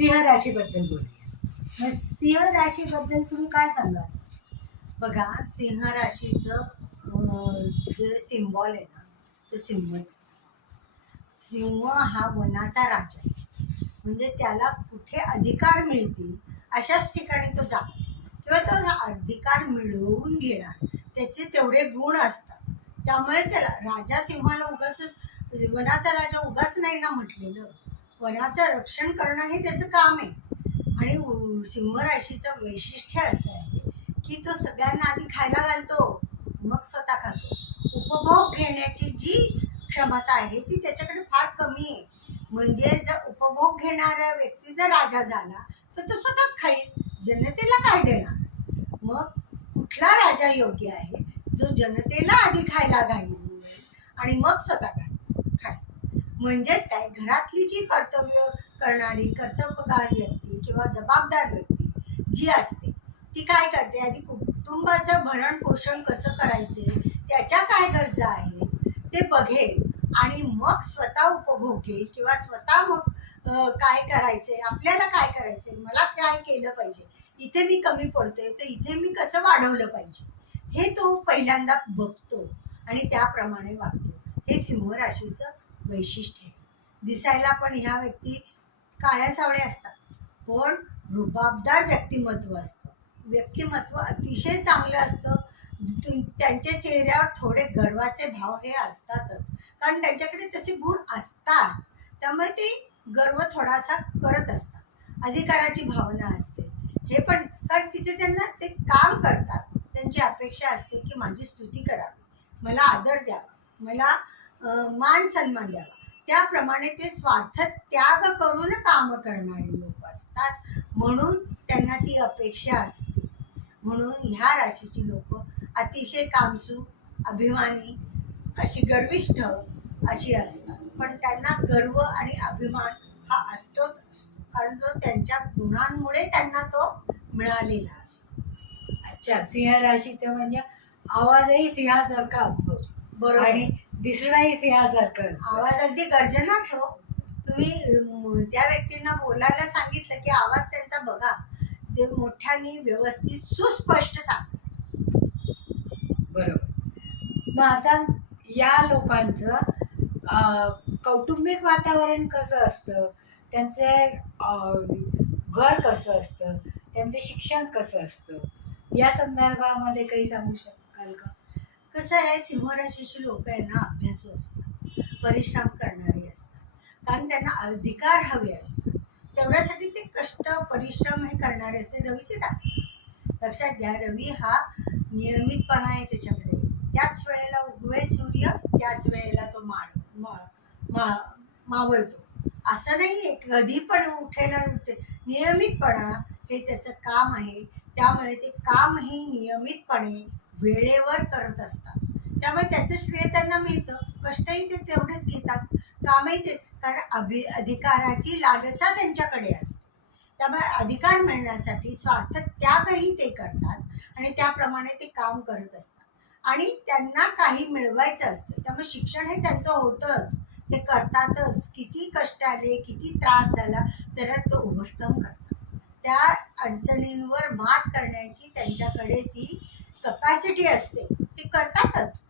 सिंह राशीबद्दल बोलूया. मग सिंह राशीबद्दल तुम्ही काय सांगाल? बघा सिंह राशीचं जे सिम्बॉल आहे ना तो सिंहच. सिंह हा वनाचा राजा म्हणजे त्याला कुठे अधिकार मिळतील अशाच ठिकाणी तो जातो. किंवा तो अधिकार मिळवून घेणार त्याचे तेवढे गुण असतात. त्यामुळे त्याला राजा सिंहाला उगाच वनाचा राजा उगाच नाही ना म्हटलेलं. वनाचं रक्षण करणं हे त्याचं काम आहे. आणि सिंह राशीचं वैशिष्ट्य असं आहे की तो सगळ्यांना आधी खायला घालतो मग स्वतः खातो. उपभोग घेण्याची जी क्षमता आहे ती त्याच्याकडे फार कमी आहे. म्हणजे जर उपभोग घेणारा व्यक्ती जर राजा झाला तर तो स्वतःच खाईल जनतेला काय देणार? मग कुठला राजा योग्य आहे जो जनतेला आधी खायला घाईल आणि मग स्वतः खाईल? म्हणजेच काय? घरातली जी कर्तव्य करणारी कर्तव्यकार व्यक्ती किंवा जबाबदार व्यक्ती जी असते ती काय करते? आधी कुटुंबाचं भरण पोषण कसं करायचे? त्याच्या काय गरजा आहेत? ते बघेल आणि मग स्वतः उपभोग घेईल किंवा स्वतः मग काय करायचंय? आपल्याला काय करायचंय? मला काय केलं पाहिजे? इथे मी कमी पडतोय तर इथे मी कसं वाढवलं पाहिजे? हे तो पहिल्यांदा बघतो आणि त्याप्रमाणे वागतो. हे सिंह राशीचं वैशिष्ट्य. आहे दिसायला पण ह्या व्यक्ती काळ्या सावळ्या असतात. पण रुबाबदार व्यक्तिमत्व असतं. व्यक्तिमत्व अतिशय चांगलं असतं. त्यांच्या चेहऱ्यावर थोडे गर्वाचे भाव हे असतातच. कारण त्यांच्याकडे तसे गुण असतात. त्यामुळे ते गर्व थोडासा करत असतात. अधिकाराची भावना असते. हे पण कारण तिथे त्यांना ते काम करतात. त्यांची अपेक्षा असते की माझी स्तुती करावी. मला आदर द्यावा. मला मान सन्मान द्यावा. त्याप्रमाणे ते स्वार्थ त्याग करून काम करणारे लोक असतात. म्हणून त्यांना ती अपेक्षा असते. म्हणून ह्या राशीची लोक अतिशय कामसू अभिमानी अशी गर्विष्ठ अशी असतात. पण त्यांना गर्व आणि अभिमान हा असतोच असतो. कारण तो त्यांच्या गुणांमुळे त्यांना तो मिळालेला असतो. अच्छा सिंह राशीचं म्हणजे आवाजही सिंहासारखा असतो. बरोबर. आणि दिसणंही सिंहासारखं आवाज अगदी गर्जनाच हो. तुम्ही त्या व्यक्तींना बोलायला सांगितलं की आवाज त्यांचा बघा. ते मोठ्याने व्यवस्थित सुस्पष्ट सांगतात. बरोबर. मग आता या लोकांचं अं, कौटुंबिक वातावरण कसं असतं? त्यांचे अं, घर कसं असतं? त्यांचे शिक्षण कसं असतं? या संदर्भामध्ये काही सांगू शकाल का? कसं आहे सिंहराशीची लोक आहे ना अभ्यासू असतात परिश्रम करणारी असतात. कारण त्यांना अधिकार हवे असतात. तेवढ्यासाठी ते कष्ट परिश्रम हे करणारे असते रवीचे दास. लक्षात घ्या रवी हा नियमितपणा आहे त्याच्याकडे त्याच वेळेला उगवेल सूर्य त्याच वेळेला तो माड मा- मा- मावळतो. असं नाही आहे कधी पण उठेल आणि उठते. नियमितपणा हे त्याचं काम आहे. त्यामुळे ते कामही नियमितपणे वेळेवर करत असतात. त्यामुळे त्याचं श्रेय त्यांना मिळतं. कष्टही ते तेवढेच घेतात. कामही ते कारण अभि अधिकाराची लालसा त्यांच्याकडे असते. त्यामुळे अधिकार मिळण्यासाठी स्वार्थ त्यागही ते करतात आणि त्याप्रमाणे ते काम करत असतात. आणि त्यांना काही मिळवायचं असतं त्यामुळे शिक्षण हे त्यांचं होतंच. ते करतातच. किती कष्ट आले किती त्रास झाला तर तो ओव्हरकम करतात. त्या अडचणींवर मात करण्याची त्यांच्याकडे ती कपॅसिटी असते ते करतातच.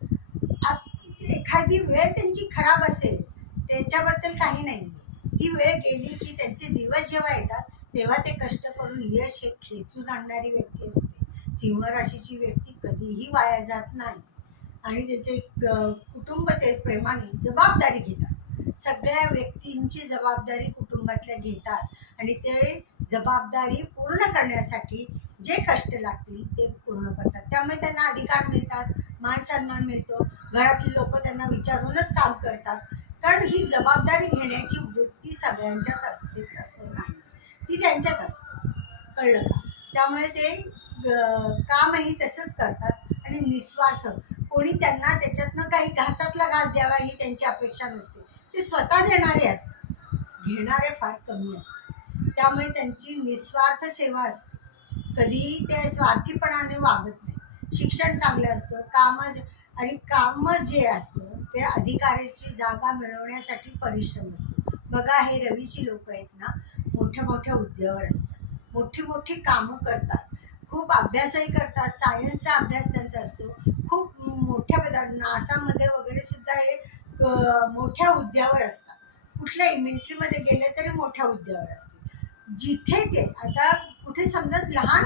एखादी वेळ त्यांची खराब असेल त्यांच्याबद्दल काही नाही. ती वेळ गेली की त्यांचे दिवस जेव्हा येतात तेव्हा ते कष्ट करून यश हे खेचून आणणारी व्यक्ती असते. सिंह राशीची व्यक्ती कधीही वाया जात नाही. आणि त्याचे कुटुंब ते प्रेमाने जबाबदारी घेतात. सगळ्या व्यक्तींची जबाबदारी कुटुंबातल्या घेतात. आणि ते जबाबदारी पूर्ण करण्यासाठी जे कष्ट लागतील ते पूर्ण करतात. त्यामुळे त्यांना अधिकार मिळतात मान सन्मान मिळतो. घरातले लोक त्यांना विचारूनच काम करतात. कारण ही जबाबदारी घेण्याची वृत्ती सगळ्यांच्यात असते तसं नाही. ती त्यांच्यात असते. कळलं का? त्यामुळे ते कामही तसंच करतात आणि निस्वार्थ. कोणी त्यांना त्याच्यातनं काही घासातला घास द्यावा ही त्यांची अपेक्षा नसते. ते स्वतः देणारे असतात. घेणारे फार कमी असतात. त्यामुळे त्यांची निस्वार्थ सेवा असते. कधीही ते स्वार्थीपणाने वागत नाही. शिक्षण चांगलं असतं काम आणि काम जे असतं ते अधिकाराची जागा मिळवण्यासाठी परिश्रम असतो. बघा हे रवीची लोक आहेत ना मोठ्या मोठ्या मोठ्या हुद्द्यावर असतात. मोठी मोठी कामं करतात. खूप अभ्यासही करतात. सायन्सचा अभ्यास त्यांचा असतो. खूप मोठ्या पदार्थ नासामध्ये वगैरे सुद्धा हे मोठ्या हुद्द्यावर असतात. कुठल्याही मिलिटरीमध्ये गेले तरी मोठ्या हुद्द्यावर असतात. जिथे ते आता कुठे समजा लहान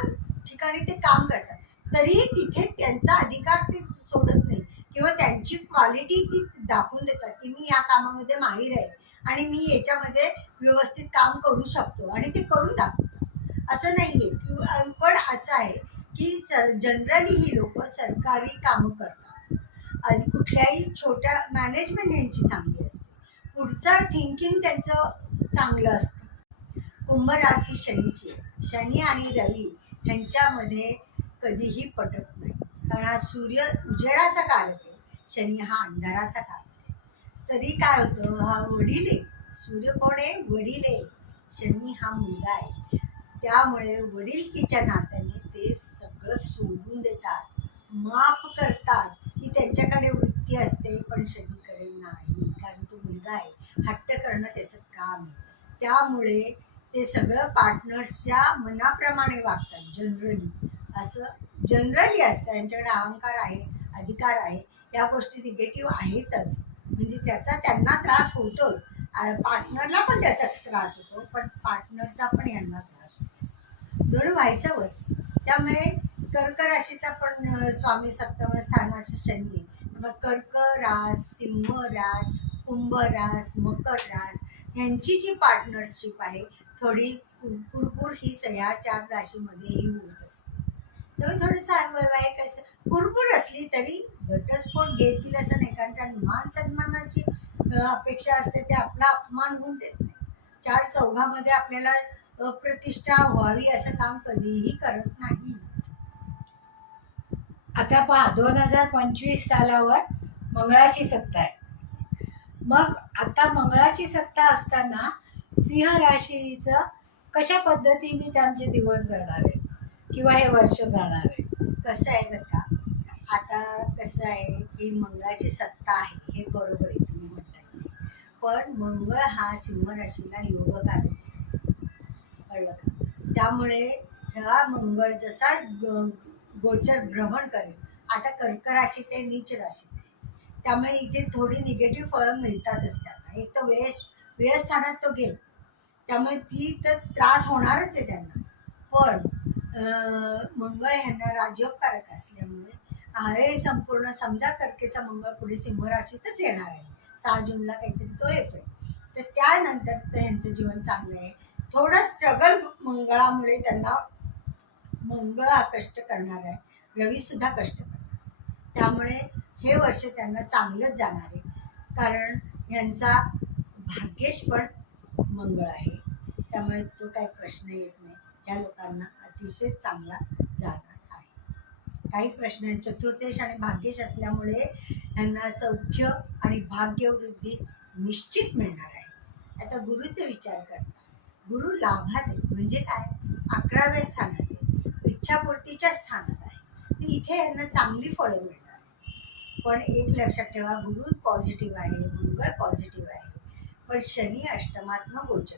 ठिकाणी ते काम करतात तरीही तिथे त्यांचा अधिकार ते सोडत नाही. किंवा त्यांची क्वालिटी ती दाखवून देतात की मी या कामामध्ये माहीर आहे आणि मी याच्यामध्ये व्यवस्थित काम करू शकतो आणि ते करून दाखवतात. असं नाहीये किंवा पण असं आहे की जनरली ही लोक सरकारी कामं करतात. आणि कुठल्याही छोट्या मॅनेजमेंट यांची चांगली असते. पुढचं थिंकिंग त्यांचं चांगलं असतं. कुंभ राशी शनीची. शनी आणि रवी ह्यांच्यामध्ये कधीही पटत नाही. कारण हा सूर्य उजेडाचा कारक आहे. शनी हा अंधाराचा कारक आहे. तरी काय होतं? हा वडील आहे. सूर्य कोण आहे? वडील आहे. शनी हा मुलगा आहे. त्यामुळे वडीलकीच्या नात्याने ते सगळं सोडून देतात. माफ करतात. की त्यांच्याकडे वृत्ती असते पण शनीकडे नाही. कारण तो मुलगा आहे. हट्ट करणं त्याचं काम आहे. त्यामुळे ते सगळं पार्टनर्सच्या मनाप्रमाणे वागतात जनरली असं जनरली असतं. यांच्याकडे अहंकार आहे अधिकार आहे या गोष्टी निगेटिव्ह आहेतच. म्हणजे त्याचा त्यांना त्रास होतोच. पार्टनरला पण त्याचा त्रास होतो पण पार्टनरचा पण यांना त्रास होतो दोन व्हायचं वर्ष त्यामुळे कर्क राशीचा पण स्वामी सप्तम स्थानाशी शनी आहे. मग कर्क रास सिंह रास कुंभ रास मकर रास यांची जी पार्टनरशिप आहे थोडी कुरकुर ही सया चार राशीमध्येही होत असते. त्यामुळे थोडंसं वैवाहिक असं कुरकुर असली तरी घटस्फोट घेतील असं नाही कारण त्या मान सन्मानाची अपेक्षा असते ते आपला अपमान होऊन देत नाही. चार चौघामध्ये आपल्याला प्रतिष्ठा व्हावी असं काम कधीही करत नाही. आता पहा दोन हजार पंचवीस सालावर मंगळाची सत्ता आहे. मग आता मंगळाची सत्ता असताना सिंह राशीचं कशा पद्धतीने त्यांचे दिवस जाणार आहेत? किंवा हे वर्ष जाणार आहे कसं आहे बरं का? आता कसं आहे की मंगळाची सत्ता आहे हे बरोबर आहे तुम्ही म्हणताय. पण मंगळ हा सिंह राशीला योगक आहे. कळलं का? त्यामुळे हा मंगळ जसा गोचर भ्रमण करेल आता कर्क राशी ते नीच राशीत आहे त्यामुळे इथे थोडी निगेटिव्ह फळं मिळतातच त्यांना. एक तर वेळ वेळस्थानात तो गेला. त्यामुळे ती तर त्रास होणारच आहे त्यांना. पण मंगळ ह्यांना राजयोगकारक असल्यामुळे हे संपूर्ण समजा कर्केचा मंगळ पुढे सिंहराशीतच येणार आहे. सहा जूनला काहीतरी तो येतोय. तर त्यानंतर तर ह्यांचं जीवन चांगलं आहे. थोडं स्ट्रगल मंगळामुळे त्यांना मंगळ हा कष्ट करणार आहे. रवीसुद्धा कष्ट करणार त्यामुळे हे वर्ष त्यांना चांगलंच जाणार आहे. कारण ह्यांचा भाग्येश पण मंगळ आहे. त्यामुळे तो काही प्रश्न येत नाही. या लोकांना अतिशय चांगला जाणार आहे. काही प्रश्न चतुर्देश आणि भाग्यश असल्यामुळे ह्यांना सौख्य आणि भाग्यवृद्धी निश्चित मिळणार आहे. आता गुरुचे विचार करता. गुरु लाभात म्हणजे काय? अकराव्या स्थानात आहे. इच्छापूर्तीच्या स्थानात आहे. तर इथे यांना चांगली फळं मिळणार पण एक लक्षात ठेवा गुरु पॉझिटिव्ह आहे मंगळ पॉझिटिव्ह आहे. पण शनी अष्टमात्म गोचर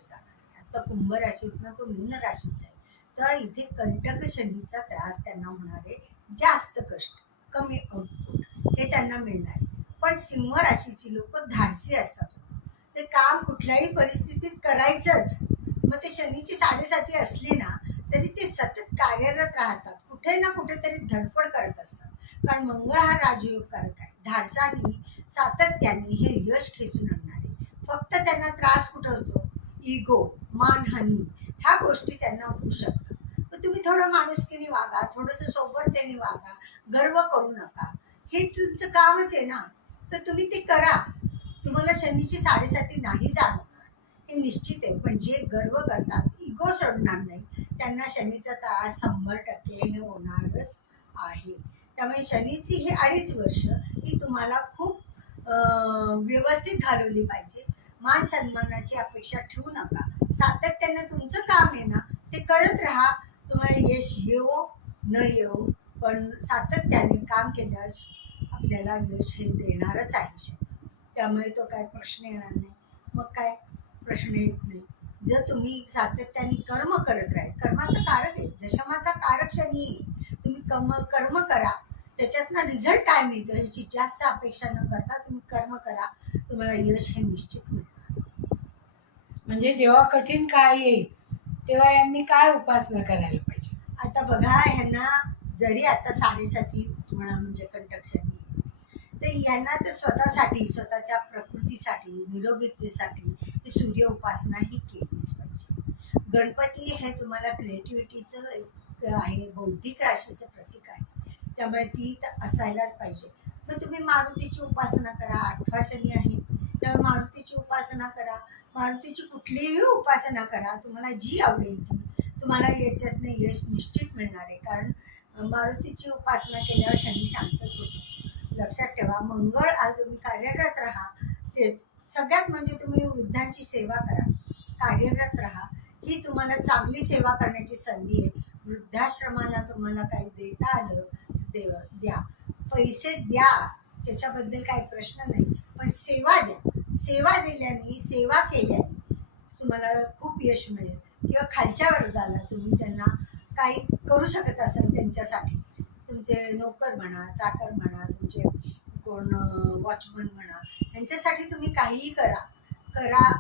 तर कुंभ राशीतनं तो मीन राशीचा आहे. तर इथे कंटक शनीचा त्रास त्यांना होणार आहे जास्त कष्ट कमी आउटपुट हे त्यांना मिळणार. आहे पण सिंह राशीची लोक धाडसी असतात. ते काम कुठल्याही परिस्थितीत करायचंच. मग ते शनीची साडेसाती असली ना तरी ते सतत कार्यरत राहतात. कुठे ना कुठेतरी धडपड करत असतात. कारण मंगळ हा राजयोगकारक आहे. धाडसानी सातत्याने हे यश खेचून आणणार. आहे फक्त त्यांना त्रास कुठं होतो? इगो मानहानी ह्या गोष्टी त्यांना होऊ शकतात. मग तुम्ही थोडं माणुसकीने वागा थोडंसं सोबततेने वागा गर्व करू नका. हे तुमचं कामच आहे ना. तर तुम्ही ते करा. तुम्हाला शनीची साडेसाती नाही जाणवणार. हे निश्चित आहे. पण जे गर्व करतात इगो सोडणार नाही त्यांना शनीचा त्रास शंभर टक्के हे होणारच आहे. त्यामुळे शनीची ही अडीच वर्ष ही तुम्हाला खूप व्यवस्थित घालवली पाहिजे. मान सन्मानाची अपेक्षा ठेवू नका. सातत्याने तुमचं काम आहे ना ते करत राहा. तुम्हाला यश येवो न येवो पण सातत्याने काम केल्यास आपल्याला यश हे देणारच आहे. त्यामुळे तो काय प्रश्न येणार नाही. मग काय प्रश्न येत नाही. जर तुम्ही सातत्याने कर्म करत राहील कर्माचं कारक आहे. दशमाचा कारक शनी तुम्ही कम कर्म करा. त्याच्यातनं रिझल्ट काय मिळतं ह्याची जास्त अपेक्षा न करता तुम्ही कर्म करा. तुम्हाला यश हे निश्चित मिळतं. म्हणजे जेव्हा कठीण काळ येईल तेव्हा यांनी काय उपासना करायला पाहिजे? आता बघा ह्यांना जरी आता साडेसाती म्हणा म्हणजे कंटक शनी तर यांना तर स्वतःसाठी स्वतःच्या प्रकृतीसाठी निरोगीतेसाठी ही सूर्य उपासना ही केलीच पाहिजे. गणपती हे तुम्हाला क्रिएटिव्हिटीचं एक आहे बौद्धिक राशीचं त्यामुळे ती असायलाच पाहिजे. मग तुम्ही मारुतीची उपासना करा. आठवा शनी आहे. त्यामुळे मारुतीची उपासना करा. मारुतीची कुठलीही उपासना करा. तुम्हाला जी आवडेल ती. तुम्हाला याच्यातनं यश निश्चित मिळणार आहे. कारण मारुतीची उपासना केल्यावर शनी शांतच होतो. लक्षात ठेवा. मंगळ आज तुम्ही कार्यरत राहा. ते सगळ्यात म्हणजे तुम्ही वृद्धांची सेवा करा. कार्यरत राहा. ही तुम्हाला चांगली सेवा करण्याची संधी आहे. वृद्धाश्रमाला तुम्हाला काही देता आलं देव द्या. पैसे द्या. त्याच्याबद्दल काही प्रश्न नाही. पण सेवा द्या. सेवा दिल्याने सेवा केल्याने तुम्हाला खूप यश मिळेल. किंवा खालच्या वर्गाला तुम्ही त्यांना काही करू शकत असाल त्यांच्यासाठी. तुमचे नोकर म्हणा चाकर म्हणा तुमचे कोण वॉचमन म्हणा यांच्यासाठी तुम्ही काहीही करा. करा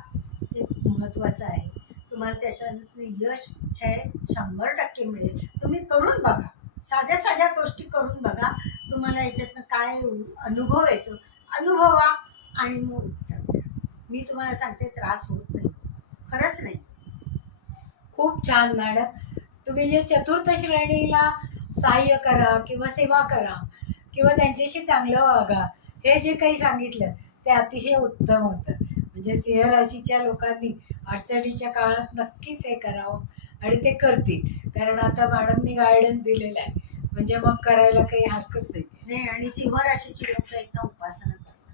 हे महत्त्वाचं आहे. तुम्हाला त्याच्यातनं यश हे शंभर टक्के मिळेल. तुम्ही करून बघा. साध्या साध्या गोष्टी करून बघा. तुम्हाला याच्यातनं काय अनुभव येतो? अनुभवा आणि मग उत्तर द्या. मी तुम्हाला सांगते त्रास होत नाही. खरंच नाही. खूप छान मॅडम. तुम्ही जे चतुर्थ श्रेणीला सहाय्य करा किंवा सेवा करा किंवा त्यांच्याशी चांगलं वागा हे जे काही सांगितलं ते अतिशय उत्तम होतं. म्हणजे सिंह राशीच्या लोकांनी अडचणीच्या काळात नक्कीच हे करावं. आणि ते करतील. कारण आता मॅडमनी गायडन्स दिलेला आहे. म्हणजे मग करायला काही हरकत नाही. नाही आणि सिंहराशीची लोक एकदा उपासना करतात.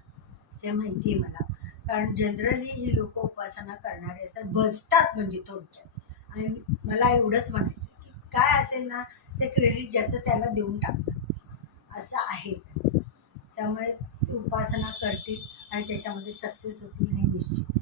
हे माहिती आहे मला. कारण जनरली ही लोक उपासना करणारे असतात. बसतात म्हणजे थोडक्यात. आणि मला एवढंच म्हणायचं की काय असेल ना ते क्रेडिट ज्याचं त्याला देऊन टाकतात. असं आहे त्याचं. त्यामुळे ते उपासना करतील आणि त्याच्यामध्ये सक्सेस होतील हे निश्चित.